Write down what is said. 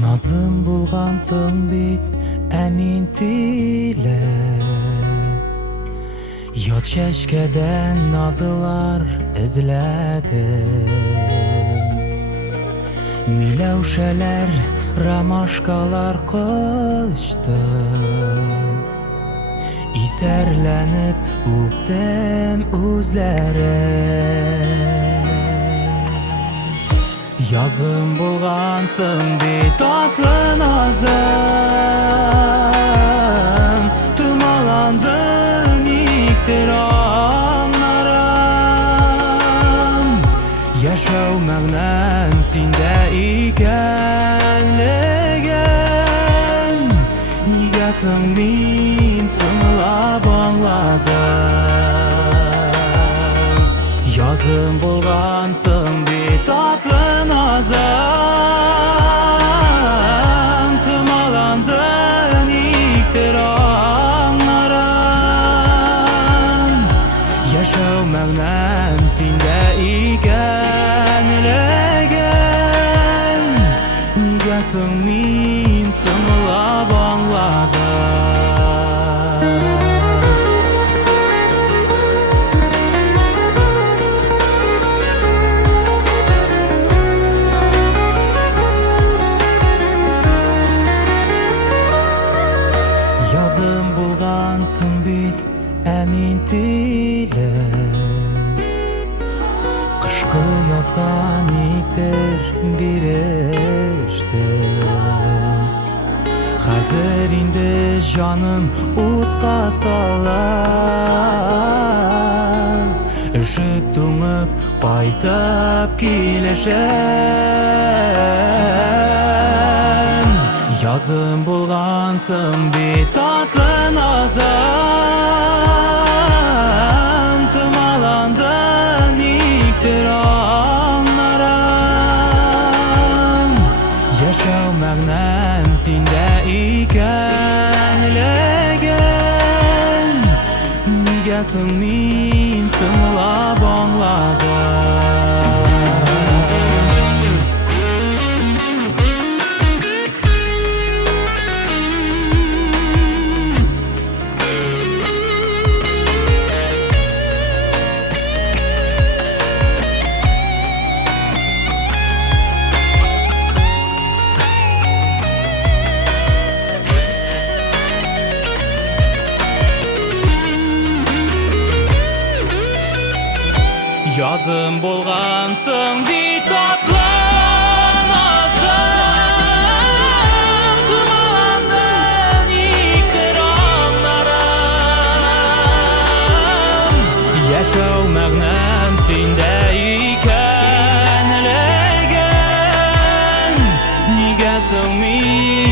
Назым булгансың бит, ә мин тиле. Ят чәчкәдән назылар эзләдем. Миләүшәләр, ромашкалар кочты. Исәрләнеп үптем үзләрен. Язым булгансың бит, татлы назым. Томаланды никтер аңнарым. Яшәү мәгънәм синдә икәнлеген. Нигә соң мин соңлап аңладым. Язым булгансың бит, татлы назым. Томаланды никтер аңнарым. Яшәү мәгънәм синдә икәнлеген. Нигә соң мин соңлап аңладым. Язым булгансың бит, ә мин тиле. Кышкы язга никтер бирештем. Хәзер инде җаным утка сала. Өшеп туңып кайтып килешәм. Язым булгансың бит, татлы назым. Томаланды никтер аңнарым. Яшәү мәгънәм синдә икәнлеген. Нигә соң мин соңлап аңладым. Язым булгансың бит, татлы назым. Томаланды никтер аңнарым. Яшәү мәгънәм синдә икәнлеген. Нигә соң мин